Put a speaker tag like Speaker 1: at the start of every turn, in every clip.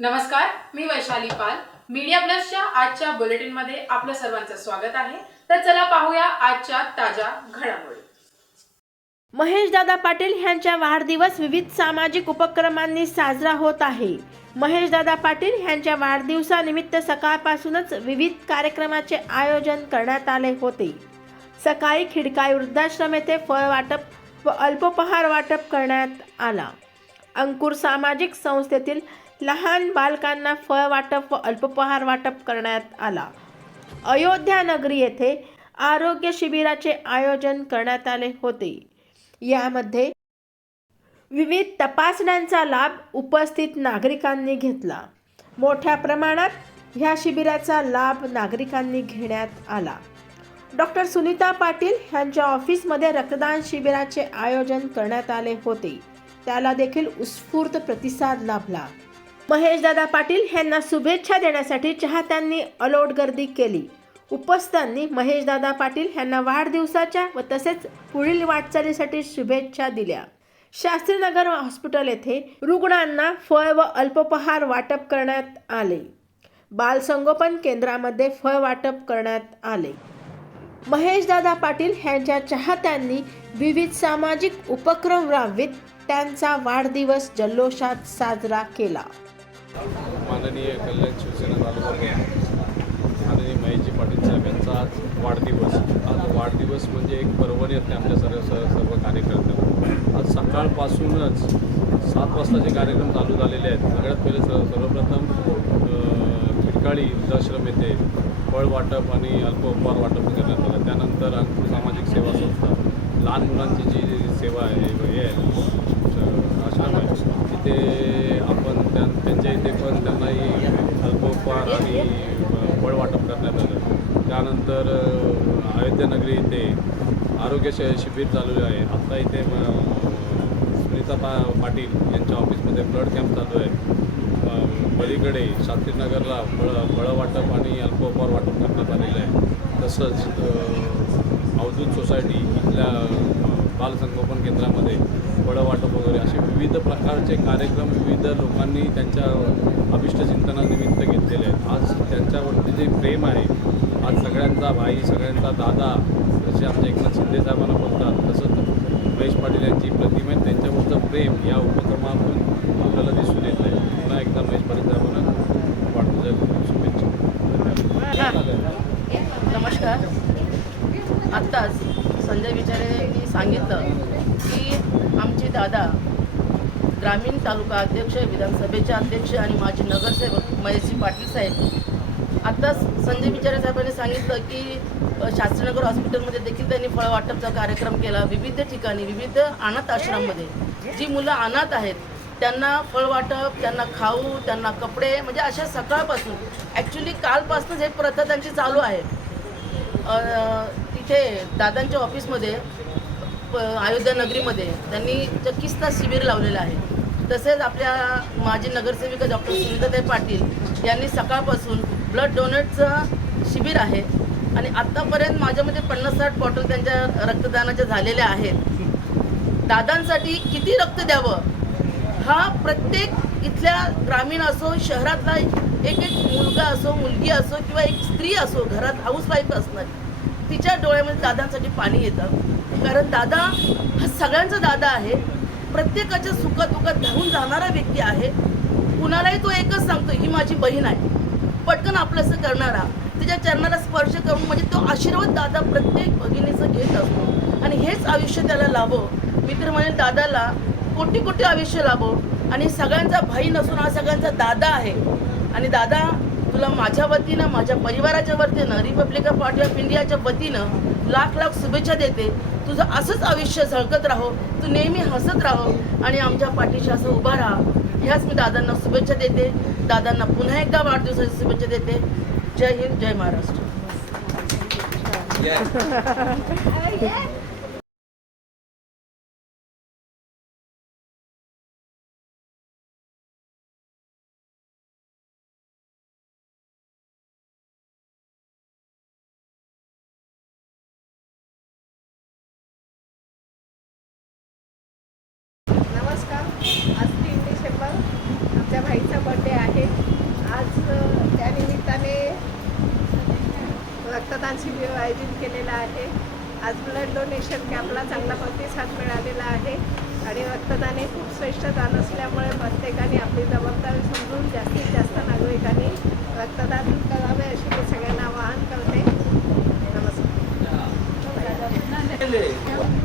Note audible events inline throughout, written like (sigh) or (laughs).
Speaker 1: नमस्कार मी वैशाली पाल. मीडिया प्लसच्या आजच्या बुलेटिनमध्ये आपलं सर्वांचं स्वागत आहे. तर चला पाहूया आजच्या ताज्या घडामोडी.
Speaker 2: महेशदादा पाटील यांच्या वाढदिवस विविध सामाजिक उपक्रमांनी साजरा होत आहे. महेशदादा पाटील यांच्या वाढदिवसानिमित्त सकाळपासूनच विविध कार्यक्रमाचे आयोजन करण्यात आले होते. सकाळी खिडकाई वृद्धाश्रम येथे फळ वाटप व अल्पोपहार वाटप करण्यात आला. अंकुर सामाजिक संस्थेतील लहान बालकांना फळ वाटप व अल्पोपहार वाटप करण्यात आला. अयोध्या नगरी येथे आरोग्य शिबिराचे आयोजन करण्यात आले होते. यामध्ये विविध तपासण्यांचा लाभ उपस्थित नागरिकांनी घेतला. मोठ्या प्रमाणात ह्या शिबिराचा लाभ नागरिकांनी घेण्यात आला. डॉक्टर सुनीता पाटील यांच्या ऑफिसमध्ये रक्तदान शिबिराचे आयोजन करण्यात आले होते. त्याला देखील उत्स्फूर्त प्रतिसाद लाभला. महेशदादा पाटील यांना शुभेच्छा देण्यासाठी चाहत्यांनी अलोट गर्दी केली. उपस्थांनी महेशदादा पाटील यांना वाढदिवसाच्या व तसेच पुढील वाटचालीसाठी शुभेच्छा दिल्या. शास्त्रीनगर हॉस्पिटल येथे रुग्णांना फळ व अल्पोपहार वाटप करण्यात आले. बालसंगोपन केंद्रामध्ये फळ वाटप करण्यात आले. महेशदादा पाटील ह्यांच्या चाहत्यांनी विविध सामाजिक उपक्रम राबवित त्यांचा वाढदिवस जल्लोषात साजरा केला.
Speaker 3: माननीय कल्याण शिवसेना माननीय महेशजी पाटील साहेब यांचा आज वाढदिवस. आज वाढदिवस म्हणजे एक पर्वणी असते आमच्या सर्व सर्व कार्यकर्त्यांना आज सकाळपासूनच सात वाजताचे कार्यक्रम चालू झालेले आहेत. सगळ्यात पहिले सर्व सर्वप्रथम खिडकाळी वृद्धाश्रम येथे फळ वाटप आणि अल्प उपहार वाटप करण्यात आलं. त्यानंतर अंकुर सामाजिक सेवा संस्था लहान मुलांची जी सेवा आहे हे आहे आश्रम आहे. तिथे आपण त्या त्यांच्या इथे पण त्यांनाही अल्पोपहार आणि फळ वाटप करण्यात आलं. त्यानंतर अयोध्यानगरी इथे आरोग्य श शिबिर चालू आहे. आत्ता इथे म, सुनीता पा पाटील यांच्या ऑफिसमध्ये ब्लड कॅम्प चालू आहे. पलीकडे शास्त्रीनगरला फळ फळं वाटप आणि अल्पोपहार वाटप करण्यात आलेलं आहे. तसंच अवधूत सोसायटी इथल्या बालसंगोपन केंद्रामध्ये फळं वाटप वगैरे असे विविध प्रकारचे कार्यक्रम विविध लोकांनी त्यांच्या अभिष्टचिंतनानिमित्त घेतलेले आहेत. आज त्यांच्यावरती जे प्रेम आहे आज सगळ्यांचा भाई सगळ्यांचा दादा जसे आमच्या एकनाथ शिंदे साहेबांना बोलतात तसंच महेश पाटील यांची प्रतिमा आहे त्यांच्यावरचं प्रेम या उपक्रमातून आपल्याला दिसून येत आहे पुन्हा एकदा महेश पाटील साहेबांना वाढदिवसाच्या शुभेच्छा
Speaker 4: नमस्कार आत्ताच संजय विचारेंनी सांगितलं की आमचे दादा ग्रामीण तालुका अध्यक्ष विधानसभेचे अध्यक्ष आणि माजी नगरसेवक महेशजी पाटील साहेब. आत्ताच संजय विचारे साहेबांनी सांगितलं की शास्त्रीनगर हॉस्पिटलमध्ये देखील त्यांनी फळ वाटपचा कार्यक्रम केला. विविध ठिकाणी विविध अनाथ आश्रममध्ये. जी मुलं अनाथ आहेत त्यांना फळ वाटप त्यांना खाऊ त्यांना कपडे म्हणजे अशा सकाळपासून ॲक्च्युली कालपासूनच हे प्रथा त्यांची चालू आहे. इथे दादांच्या ऑफिसमध्ये प- अयोध्या नगरीमध्ये त्यांनी चक्कीस्ता शिबिर लावलेलं आहे. तसेच आपल्या माजी नगरसेविका डॉक्टर सुनीताताई पाटील यांनी सकाळपासून ब्लड डोनेटचं शिबिर आहे आणि आत्तापर्यंत माझ्यामध्ये पन्नास साठ बॉटल त्यांच्या रक्तदानाच्या झालेल्या आहेत. दादांसाठी किती रक्त द्यावं? हा प्रत्येक इथल्या ग्रामीण असो शहरातला एक एक मुलगा असो मुलगी असो किंवा एक स्त्री असो घरात हाऊसवाईफ असणार तिच्या डोळ्यामध्ये दादांसाठी पाणी येतं. कारण दादा हा सगळ्यांचा दादा आहे. प्रत्येकाच्या सुखादुखात धावून जाणारा व्यक्ती आहे. कुणालाही तो एकच सांगतो ही माझी बहीण आहे. पटकन आपलं असं करणारा तिच्या चरणाला स्पर्श करून म्हणजे तो आशीर्वाद दादा प्रत्येक भगिनीचं घेत असतो. आणि हेच आयुष्य त्याला लाभो. मी तर म्हणेल दादाला कोटी कोटी आयुष्य लाभो. आणि सगळ्यांचा भाई नसून हा सगळ्यांचा दादा आहे. आणि दादा तुला माझ्या वतीनं माझ्या परिवाराच्या वतीनं रिपब्लिकन पार्टी ऑफ इंडियाच्या वतीनं लाख लाख शुभेच्छा देते. तुझं असंच आयुष्य झळकत राहो. तू नेहमी हसत राहो आणि आमच्या पाठीशी असं उभा राहा. ह्याच मी दादांना शुभेच्छा देते. दादांना पुन्हा एकदा वाढदिवसाची शुभेच्छा देते. जय हिंद जय महाराष्ट्र. (laughs) (laughs)
Speaker 5: रक्तदान शिबिर आयोजित केलेलं आहे. आज ब्लड डोनेशन कॅम्पला चांगला प्रतिसाद मिळालेला आहे. आणि रक्तदान हे खूप श्रेष्ठ दान असल्यामुळे प्रत्येकाने आपली जबाबदारी समजून जास्तीत जास्त नागरिकांनी रक्तदान करावे अशी मी सगळ्यांना आवाहन करते. नमस्कार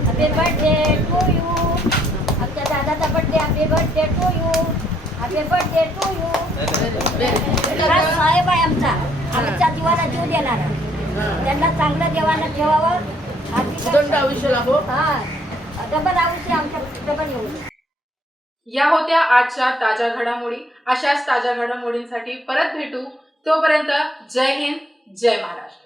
Speaker 6: हॅपी बर्थडे टू यू आमच्या दादाचा birthday happy birthday to you happy birthday to you साहेब आहे आमचा. आमच्या जीवाला जीव देणार. त्यांना चांगलं देवानं ठेवावं. हा? डबल आयुष्य आमच्या डबल येऊ.
Speaker 1: या होत्या आजच्या ताज्या घडामोडी. अशाच ताज्या घडामोडींसाठी परत भेटू. तोपर्यंत जय हिंद जय महाराष्ट्र.